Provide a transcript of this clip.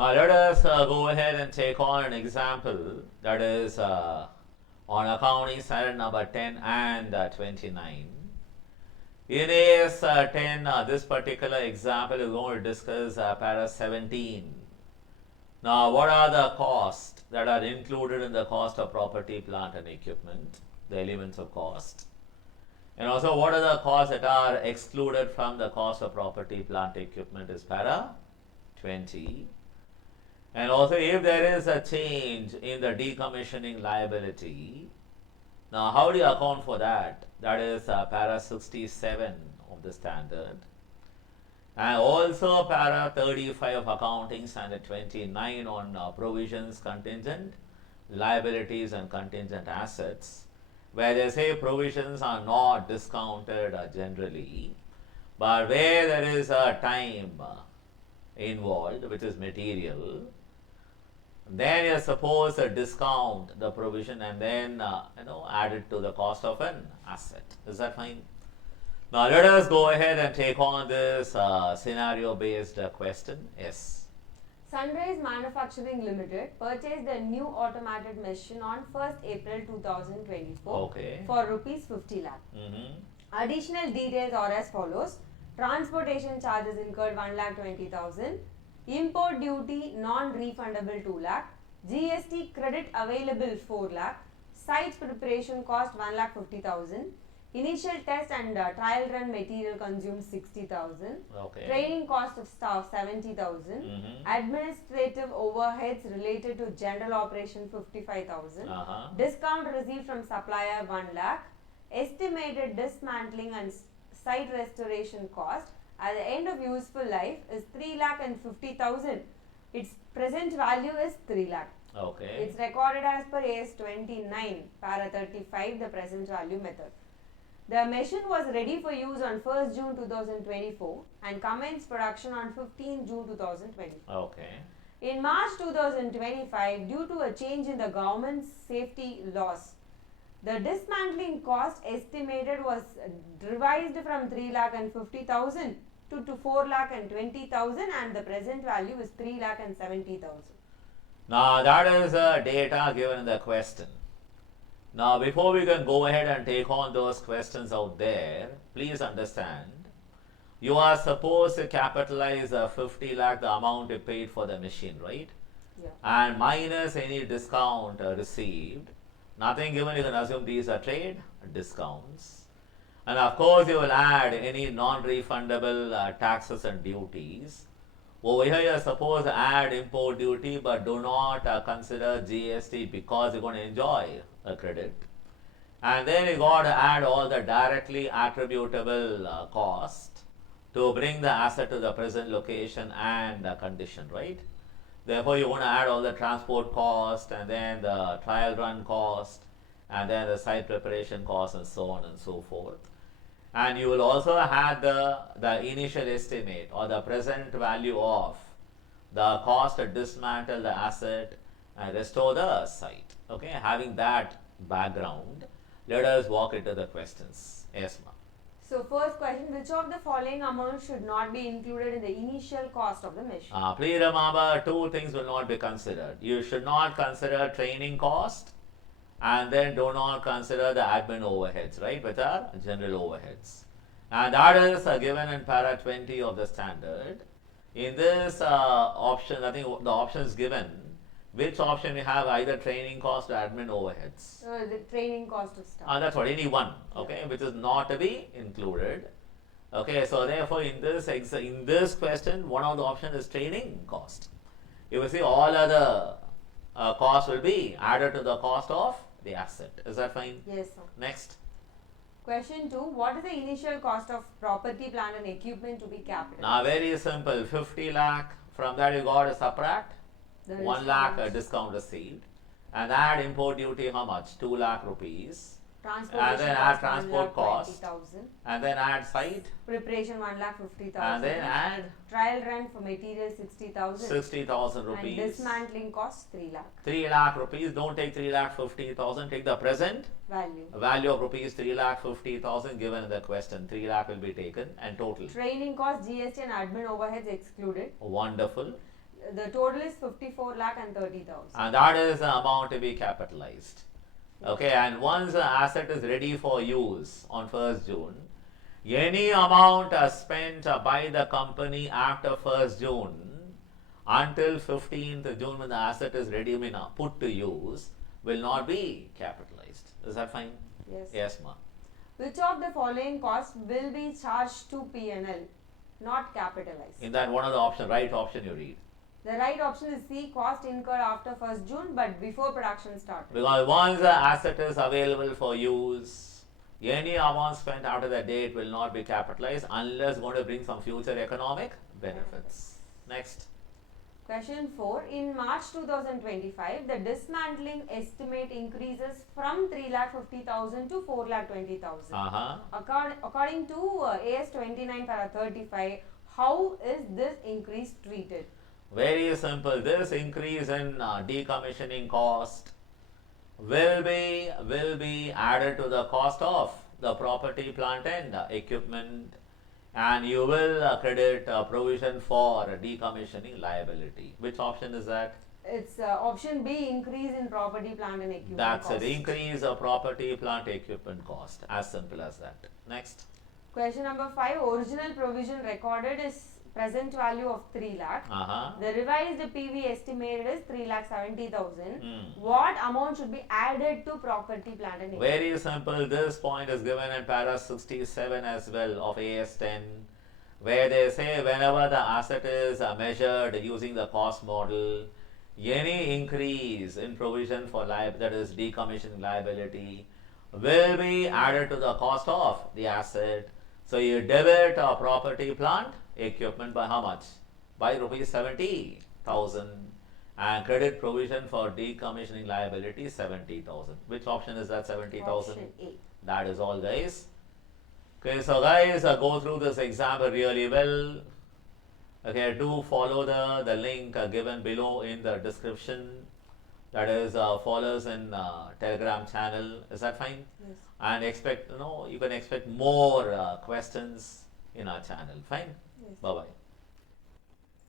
Now let us go ahead and take on an example that is on accounting standard number 10 and 29. In AS 10, this particular example is going to discuss para 17. Now, what are the costs that are included in the cost of property, plant and equipment, the elements of cost? And also, what are the costs that are excluded from the cost of property, plant, equipment is para 20. And also, if there is a change in the decommissioning liability, now how do you account for that? That is para 67 of the standard. And also para 35 of accounting standard 29 on provisions, contingent liabilities and contingent assets, where they say provisions are not discounted generally, but where there is a time involved, which is material, then you are supposed to discount the provision and then add it to the cost of an asset. Is that fine? Now let us go ahead and take on this scenario based question. Yes. Sunrise Manufacturing Limited purchased a new automated machine on 1st April 2024 for rupees 50 lakh. Additional details are as follows. Transportation charges incurred 1,20,000. Import duty non-refundable 2 lakh. GST credit available 4 lakh. Site preparation cost 1,50,000. Initial test and trial run material consumed 60,000. Training cost of staff 70,000. Administrative overheads related to general operation 55,000. Discount received from supplier 1 lakh. Estimated dismantling and site restoration cost at the end of useful life is 3,50,000. Its present value is 3 lakh. It's recorded as per AS 29, para 35, the present value method. The machine was ready for use on 1st June 2024 and commenced production on 15 June 2024. In March 2025, due to a change in the government's safety laws, the dismantling cost estimated was revised from 3,50,000 to 4,20,000 and the present value is 3,70,000. Now that is the data given in the question. Now before we can go ahead and take on those questions out there, please understand, you are supposed to capitalize 50 lakh, the amount you paid for the machine, right? Yeah. And minus any discount received. Nothing given, you can assume these are trade discounts. And of course, you will add any non-refundable taxes and duties. Over here, you are supposed to add import duty, but do not consider GST because you're going to enjoy a credit. And then you got to add all the directly attributable cost to bring the asset to the present location and condition, right? Therefore, you want to add all the transport cost and then the trial run cost and then the site preparation cost and so on and so forth. And you will also have the initial estimate or the present value of the cost to dismantle the asset and restore the site. Okay, having that background, let us walk into the questions. Yes, ma'am. So first question, which of the following amounts should not be included in the initial cost of the machine? Please remember, two things will not be considered. You should not consider training cost and then do not consider the admin overheads, right, which are general overheads. And that is given in para 20 of the standard. In this option, I think the option is given. Which option you have, either training cost or admin overheads? The training cost of staff. That's what, any one, okay, which is not to be included. Okay, so therefore in this question, one of the options is training cost. You will see all other costs will be added to the cost of the asset. Is that fine? Yes, sir. Next. Question 2. What is the initial cost of property, plant and equipment to be capitalized? Now very simple, 50 lakh, from that you got to subtract 1 lakh discount received and add import duty how much? 2 lakh rupees. And then add transport cost. And then add site preparation 1,50,000. and then add trial run for material 60,000. 60,000 rupees. And dismantling cost 3 lakh. 3 lakh rupees. Don't take 3,50,000. Take the present value of rupees 3,50,000 given in the question. 3 lakh will be taken and total. Training cost, GST and admin overheads excluded. Wonderful. the total is 54 lakh and 30,000. And that is the amount to be capitalized. Okay, and once the asset is ready for use on 1st June, any amount spent by the company after 1st June until 15th June when the asset is ready, put to use, will not be capitalized. Is that fine? Yes. Yes, ma. Which of the following costs will be charged to P&L, not capitalized? In that, one of the option, right option you read. The right option is C, cost incurred after 1st June but before production started. Because once the asset is available for use, any amount spent after that date will not be capitalized unless it's going to bring some future economic benefits. Next. Question 4. In March 2025, the dismantling estimate increases from 3,50,000 to 4,20,000. According to AS 29 para 35, how is this increase treated? Very simple. This increase in decommissioning cost will be added to the cost of the property, plant and equipment, and you will credit provision for decommissioning liability. Which option is that? It's option B, increase in property, plant and equipment That's cost. it. Increase of property, plant, equipment cost. As simple as that. Next. Question number 5. Original provision recorded is present value of 3 lakh. The revised PV estimated is 3,70,000. What amount should be added to property, plant and equipment? Very simple. This point is given in para 67 as well of AS 10, where they say whenever the asset is measured using the cost model, any increase in provision for that is decommissioning liability will be added to the cost of the asset. So you debit property, plant, equipment by how much? By rupees 70,000, and credit provision for decommissioning liability 70,000. Which option is that? 70,000. Option A. That is all, guys. Okay, so guys, go through this example really well. Okay, do follow the link given below in the description. That is follow us in Telegram channel. Is that fine? Yes. And expect, you can expect more questions in our channel. Fine? Yes. Bye bye.